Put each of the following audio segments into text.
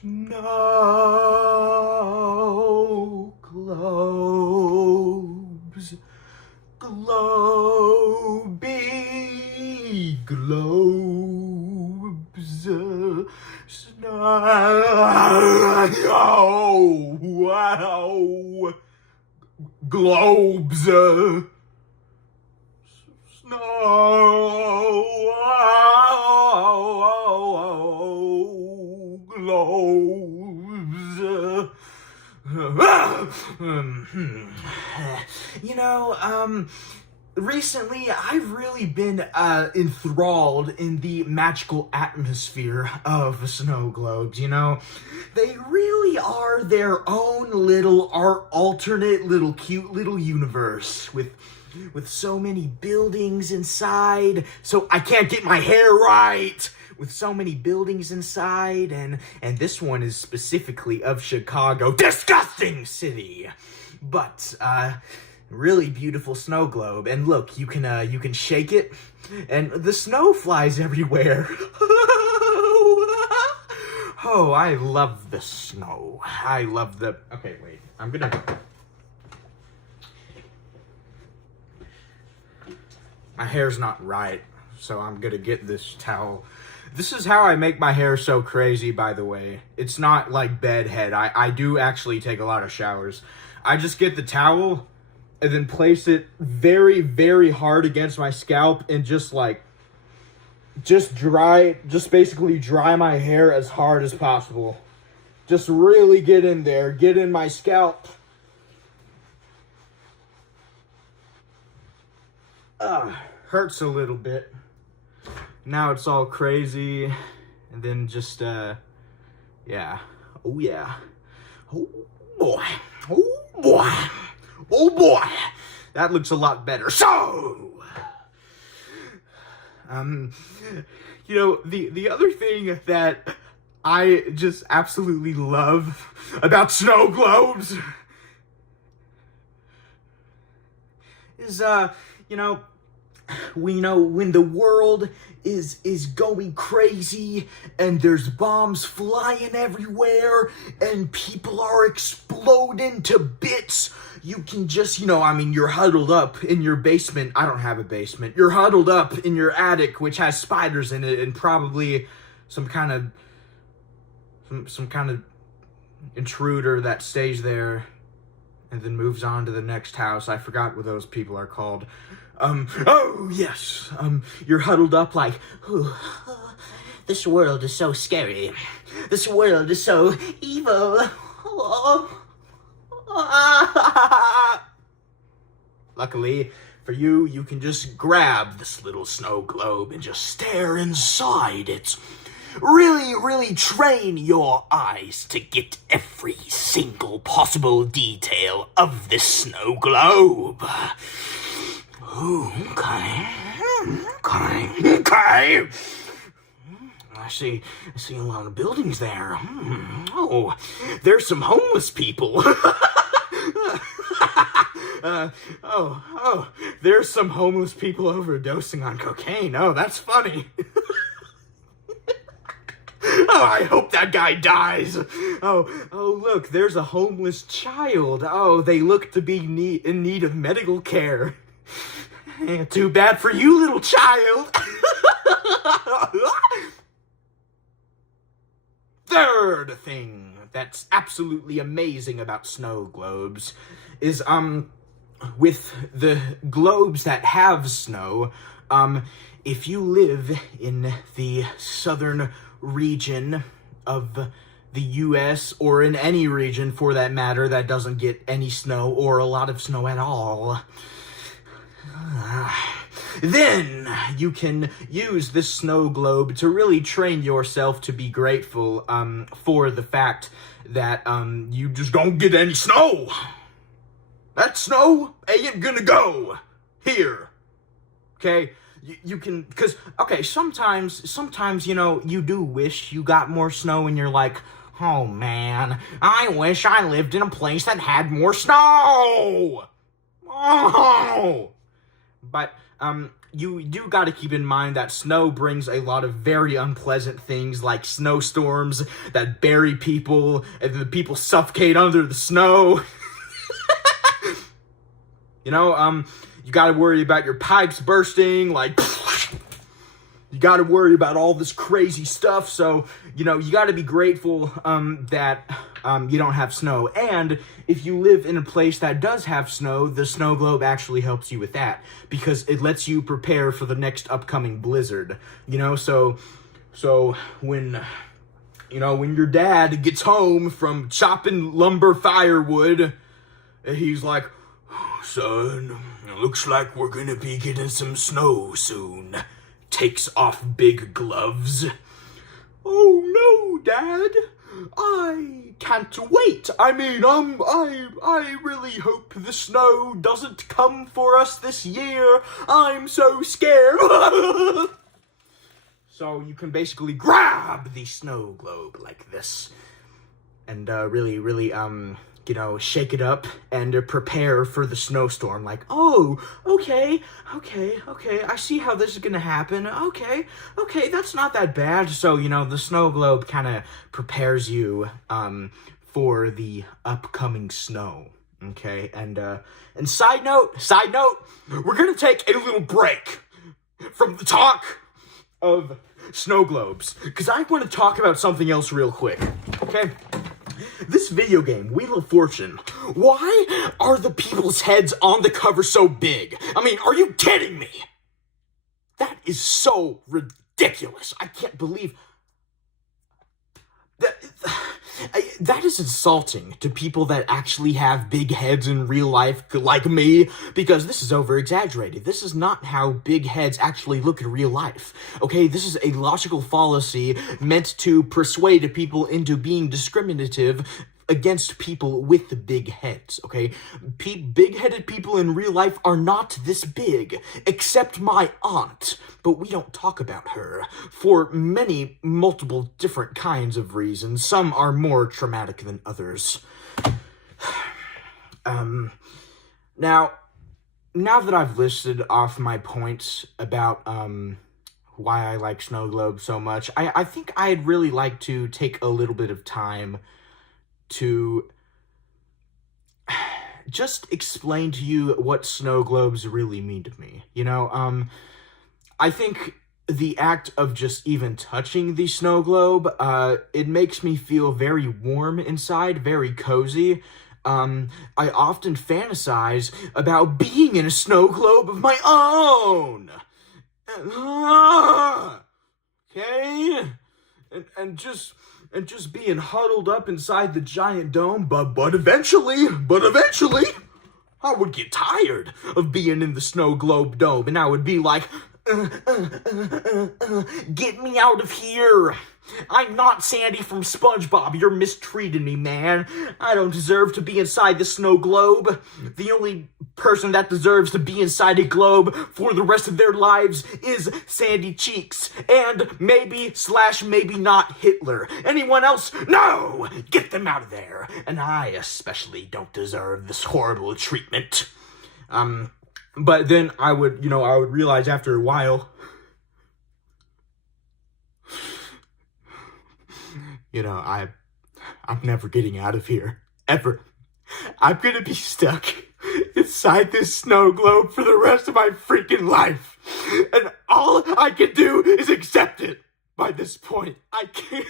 Snow globes, globy globes, snow, wow, globes, snow, globes. Recently I've really been enthralled in the magical atmosphere of snow globes. They really are their own little alternate little cute little universe with so many buildings inside, so I can't get my hair right. With so many buildings inside, and this one is specifically of Chicago. Disgusting city! But, really beautiful snow globe. And look, you can shake it, and the snow flies everywhere. Oh, I love the snow. I love the... Okay, wait. My hair's not right, so I'm gonna get this towel. This is how I make my hair so crazy, by the way. It's not like bedhead. I do actually take a lot of showers. I just get the towel and then place it very, very hard against my scalp and just basically dry my hair as hard as possible. Just really get in there, get in my scalp. Hurts a little bit. Now it's all crazy, and then just, yeah. Oh, yeah. Oh, boy. Oh, boy. Oh, boy. That looks a lot better. So, the other thing that I just absolutely love about snow globes is, when the world is going crazy and there's bombs flying everywhere and people are exploding to bits, you can just, you're huddled up in your basement. I don't have a basement. You're huddled up in your attic, which has spiders in it and probably some kind of intruder that stays there and then moves on to the next house. I forgot what those people are called. Oh, yes. You're huddled up like, this world is so scary. This world is so evil. Luckily for you, you can just grab this little snow globe and just stare inside it. Really, really train your eyes to get every single possible detail of this snow globe. Ooh, okay. I see a lot of buildings there. Oh, there's some homeless people. There's some homeless people overdosing on cocaine. Oh, that's funny. Oh, I hope that guy dies. Oh, look, there's a homeless child. Oh, they look to be in need of medical care. Too bad for you, little child. Third thing that's absolutely amazing about snow globes is, with the globes that have snow, if you live in the southern region of the U.S., or in any region, for that matter, that doesn't get any snow or a lot of snow at all, then you can use this snow globe to really train yourself to be grateful for the fact that you just don't get any snow. That snow ain't gonna go here. Okay? You can, because, okay, sometimes, you do wish you got more snow and you're like, oh man, I wish I lived in a place that had more snow. Oh! But, you do got to keep in mind that snow brings a lot of very unpleasant things like snowstorms that bury people and the people suffocate under the snow. You know, you got to worry about your pipes bursting, like, you got to worry about all this crazy stuff. So, you know, you got to be grateful that you don't have snow. And if you live in a place that does have snow, the snow globe actually helps you with that because it lets you prepare for the next upcoming blizzard. You know, so when your dad gets home from chopping lumber firewood, he's like, "Son, it looks like we're gonna be getting some snow soon." Takes off big gloves. "Oh no, Dad! I can't wait. I mean, I really hope the snow doesn't come for us this year. I'm so scared." So you can basically grab the snow globe like this and really, shake it up and prepare for the snowstorm. Like, "Oh, okay, I see how this is gonna happen. Okay, that's not that bad." So, the snow globe kind of prepares you for the upcoming snow. Okay, and side note, we're gonna take a little break from the talk of snow globes because I want to talk about something else real quick. Okay. This video game, Wheel of Fortune, why are the people's heads on the cover so big? I mean, are you kidding me? That is so ridiculous. I can't believe that. That is insulting to people that actually have big heads in real life, like me, because this is over-exaggerated. This is not how big heads actually look in real life, okay? This is a logical fallacy meant to persuade people into being discriminative against people with big heads, okay? Big-headed people in real life are not this big, except my aunt, but we don't talk about her for multiple different kinds of reasons. Some are more traumatic than others. Now that I've listed off my points about, why I like snow globes so much, I think I'd really like to take a little bit of time to just explain to you what snow globes really mean to me. I think the act of just even touching the snow globe, it makes me feel very warm inside, very cozy. I often fantasize about being in a snow globe of my own. Okay? And just being huddled up inside the giant dome, but eventually, I would get tired of being in the snow globe dome, and I would be like, "Get me out of here. I'm not Sandy from SpongeBob. You're mistreating me, man. I don't deserve to be inside the snow globe. The only person that deserves to be inside a globe for the rest of their lives is Sandy Cheeks. And maybe not Hitler. Anyone else? No! Get them out of there. And I especially don't deserve this horrible treatment." But then I would realize after a while, I'm never getting out of here. Ever. I'm gonna be stuck inside this snow globe for the rest of my freaking life. And all I can do is accept it by this point. I can't.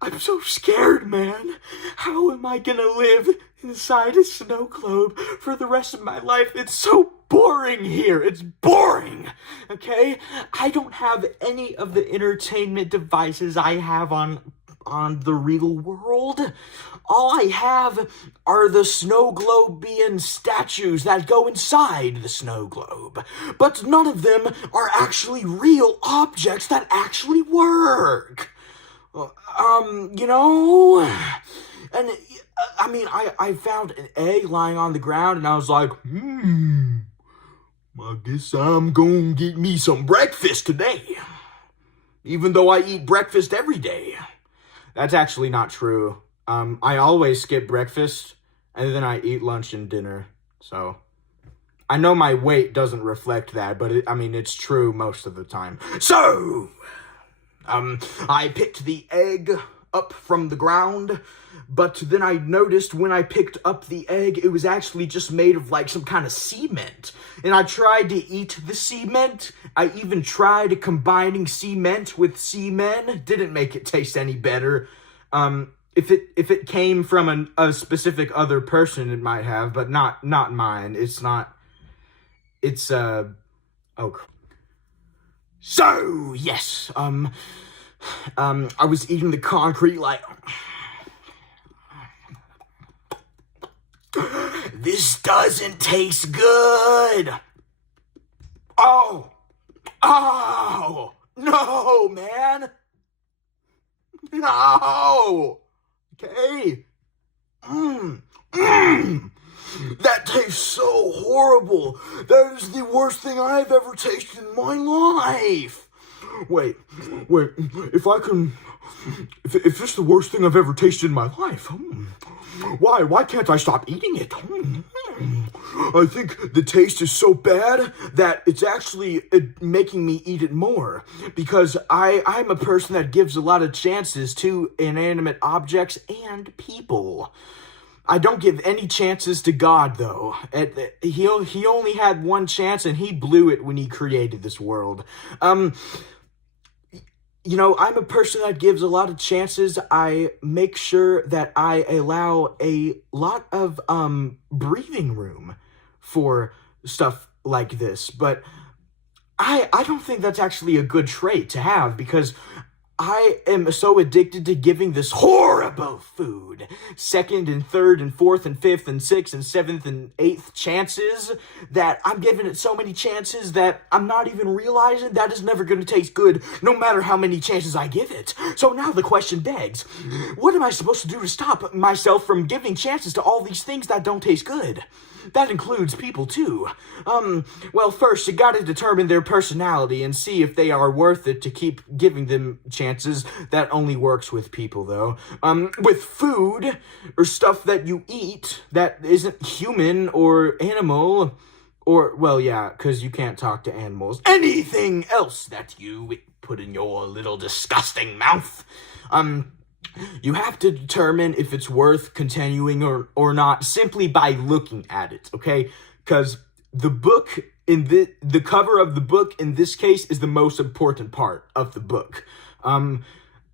I'm so scared, man. How am I gonna live inside a snow globe for the rest of my life? It's so boring here. It's boring, okay? I don't have any of the entertainment devices I have on the real world. All I have are the snow globe-being statues that go inside the snow globe. But none of them are actually real objects that actually work. And I found an egg lying on the ground and I was like, I guess I'm gonna get me some breakfast today. Even though I eat breakfast every day. That's actually not true. I always skip breakfast and then I eat lunch and dinner. So, I know my weight doesn't reflect that, but it's true most of the time. So, I picked the egg up from the ground, but then I noticed when I picked up the egg, it was actually just made of, like, some kind of cement. And I tried to eat the cement. I even tried combining cement with semen. Didn't make it taste any better. If it came from a specific other person, it might have, but not mine. It's not. It's oh. So yes, I was eating the concrete like. This doesn't taste good. Oh, no, man. No. Okay. That tastes so horrible. That is the worst thing I've ever tasted in my life. Wait. If this is the worst thing I've ever tasted in my life, why can't I stop eating it? I think the taste is so bad that it's actually making me eat it more, because I'm a person that gives a lot of chances to inanimate objects and people. I don't give any chances to God, though. He only had one chance, and he blew it when he created this world. I'm a person that gives a lot of chances. I make sure that I allow a lot of breathing room for stuff like this. But I don't think that's actually a good trait to have, because I am so addicted to giving this horrible food second and third and fourth and fifth and sixth and seventh and eighth chances that I'm giving it so many chances that I'm not even realizing that is never going to taste good no matter how many chances I give it. So now the question begs, what am I supposed to do to stop myself from giving chances to all these things that don't taste good? That includes people, too. Well, first, you gotta determine their personality and see if they are worth it to keep giving them chances. That only works with people, though. With food, or stuff that you eat that isn't human or animal, or, well, yeah, because you can't talk to animals. Anything else that you put in your little disgusting mouth. You have to determine if it's worth continuing or not simply by looking at it, okay? Because the book in the cover of the book in this case is the most important part of the book.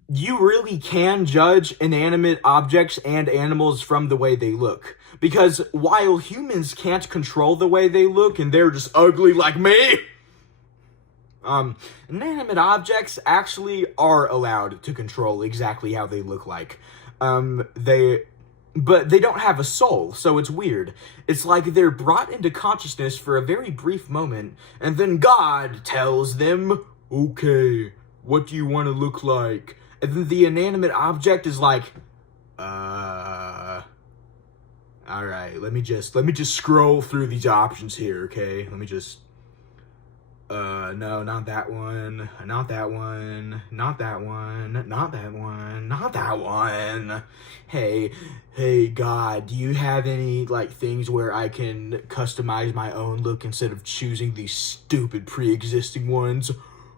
You really can judge inanimate objects and animals from the way they look. Because while humans can't control the way they look and they're just ugly like me, inanimate objects actually are allowed to control exactly how they look like. But they don't have a soul, so it's weird. It's like they're brought into consciousness for a very brief moment, and then God tells them, okay, what do you want to look like? And then the inanimate object is like, alright, let me just scroll through these options here, okay? Let me just, no, not that one, not that one, not that one, not that one, not that one. Hey, God, do you have any, things where I can customize my own look instead of choosing these stupid pre-existing ones?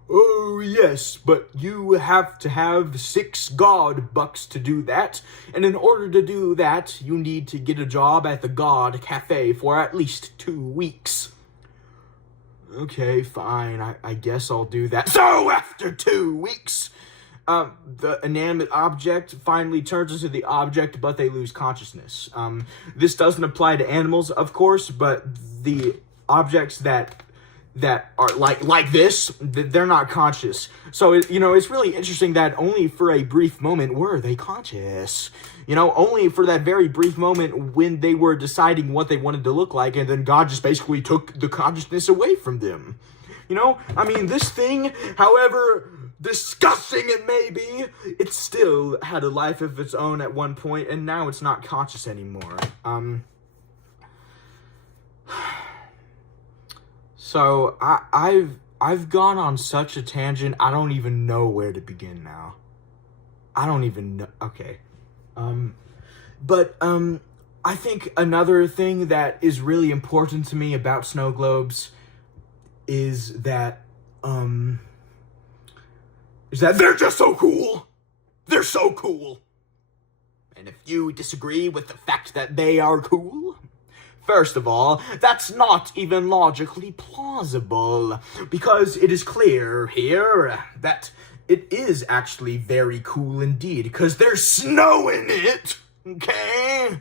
Oh, yes, but you have to have 6 God bucks to do that, and in order to do that, you need to get a job at the God Cafe for at least 2 weeks. Okay, fine, I guess I'll do that. So, after 2 weeks, the inanimate object finally turns into the object, but they lose consciousness. This doesn't apply to animals, of course, but the objects that are like this, they're not conscious. So, it's really interesting that only for a brief moment were they conscious. Only for that very brief moment when they were deciding what they wanted to look like, and then God just basically took the consciousness away from them. This thing, however disgusting it may be, it still had a life of its own at one point, and now it's not conscious anymore. So, I've gone on such a tangent, I don't even know where to begin now. I don't even know. Okay. I think another thing that is really important to me about snow globes is that they're just so cool. They're so cool. And if you disagree with the fact that they are cool, first of all, that's not even logically plausible, because it is clear here that it is actually very cool indeed, because there's snow in it, okay?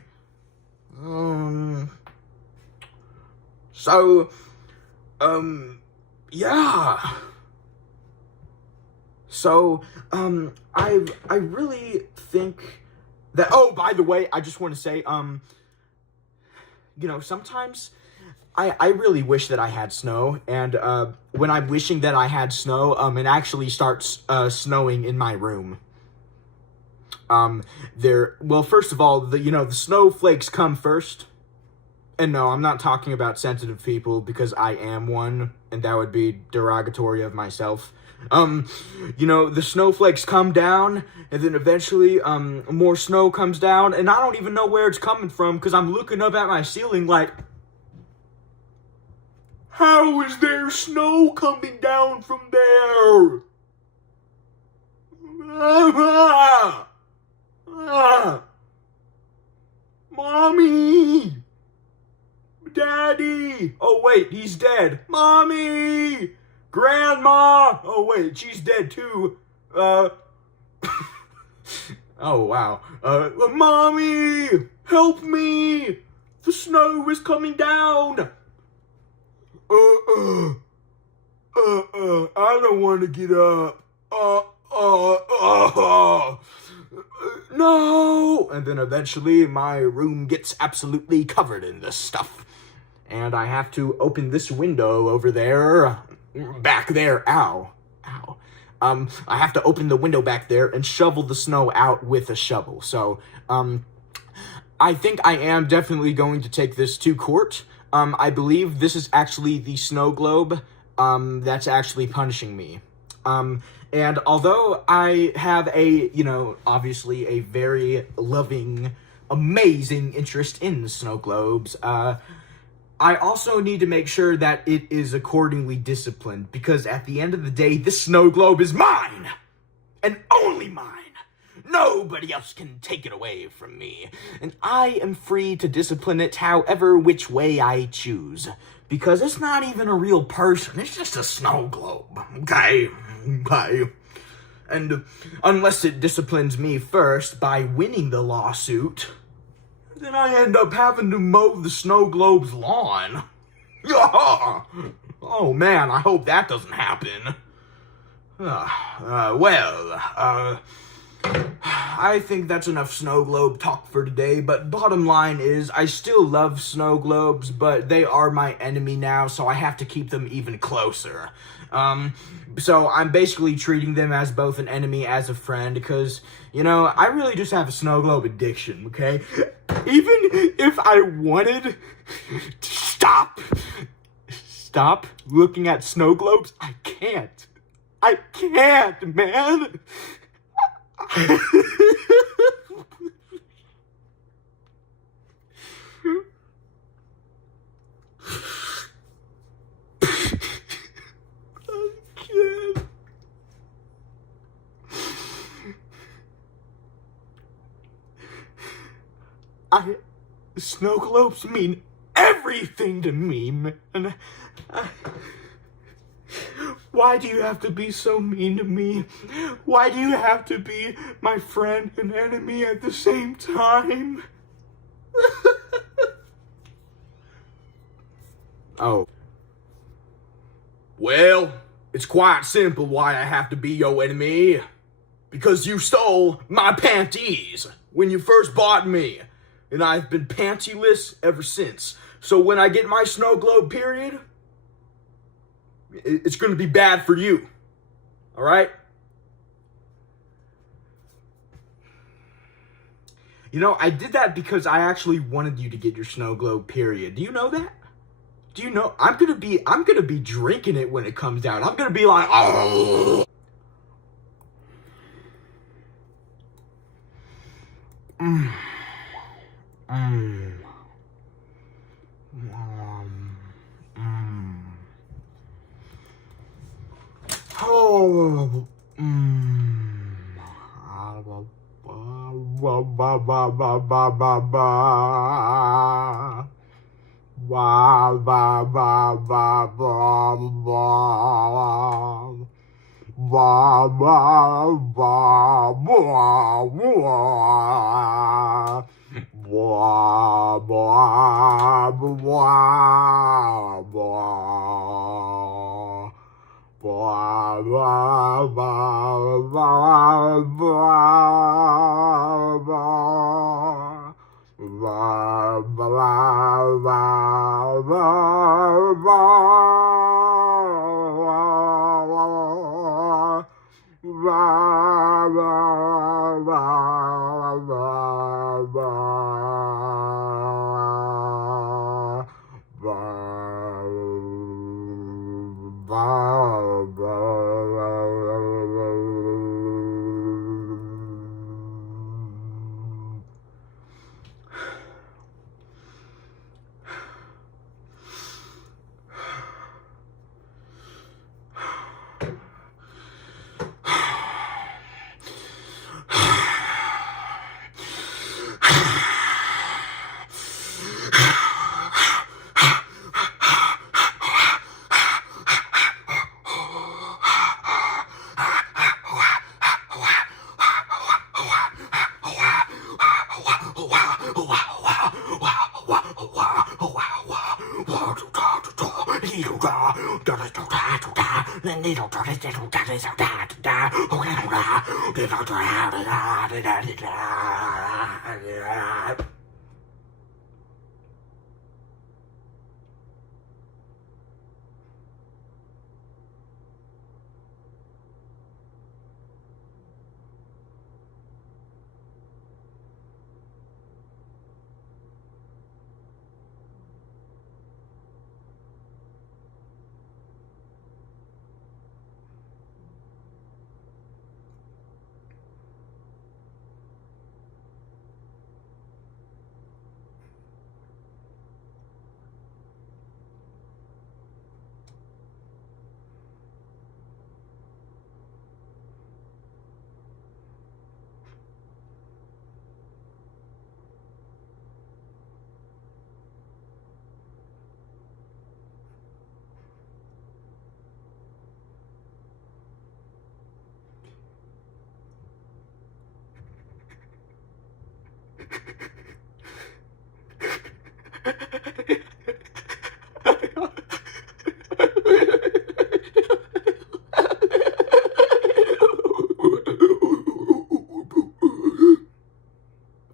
Yeah. So, I really think that, oh, by the way, I just want to say, sometimes I really wish that I had snow, and, when I'm wishing that I had snow, it actually starts, snowing in my room. Well, first of all, the snowflakes come first. And no, I'm not talking about sensitive people, because I am one, and that would be derogatory of myself. The snowflakes come down, and then eventually, more snow comes down, and I don't even know where it's coming from, because I'm looking up at my ceiling like, how is there snow coming down from there? Mommy! Daddy! Oh, wait, he's dead. Mommy! Grandma! Oh, wait, she's dead, too. Oh, wow. Mommy! Help me! The snow is coming down! I don't want to get up. No! And then eventually my room gets absolutely covered in this stuff. And I have to open this window over there, back there, ow. I have to open the window back there and shovel the snow out with a shovel. So, I think I am definitely going to take this to court. I believe this is actually the snow globe, that's actually punishing me. And although I have obviously a very loving, amazing interest in the snow globes, I also need to make sure that it is accordingly disciplined, because at the end of the day, this snow globe is mine! And only mine! Nobody else can take it away from me, and I am free to discipline it however which way I choose, because it's not even a real person, it's just a snow globe, okay? And unless it disciplines me first by winning the lawsuit, then I end up having to mow the snow globe's lawn. Oh man, I hope that doesn't happen. I think that's enough snow globe talk for today, but bottom line is, I still love snow globes, but they are my enemy now, so I have to keep them even closer. So I'm basically treating them as both an enemy as a friend, because, I really just have a snow globe addiction, okay? Even if I wanted to stop looking at snow globes, I can't. I can't, man! Snow globes mean everything to me, man. Why do you have to be so mean to me? Why do you have to be my friend and enemy at the same time? Oh. Well, it's quite simple why I have to be your enemy. Because you stole my panties when you first bought me. And I've been pantyless ever since. So when I get my snow globe period, it's going to be bad for you. Alright? I did that because I actually wanted you to get your snow globe period. Do you know that? Do you know? I'm gonna be drinking it when it comes out. I'm gonna be like, oh. Mm. Mm. Oh. Mm. Ba ba ba ba ba ba ba. Ba ba ba ba ba ba. Ba ba ba ba ba. Blah, blah, blah, blah. Blah, blah, blah, blah, blah, blah. Blah, blah, blah, blah, blah. Blah, blah, blah, blah, blah. Blah,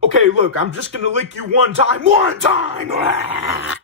Okay, look, I'm just gonna lick you one time. One time!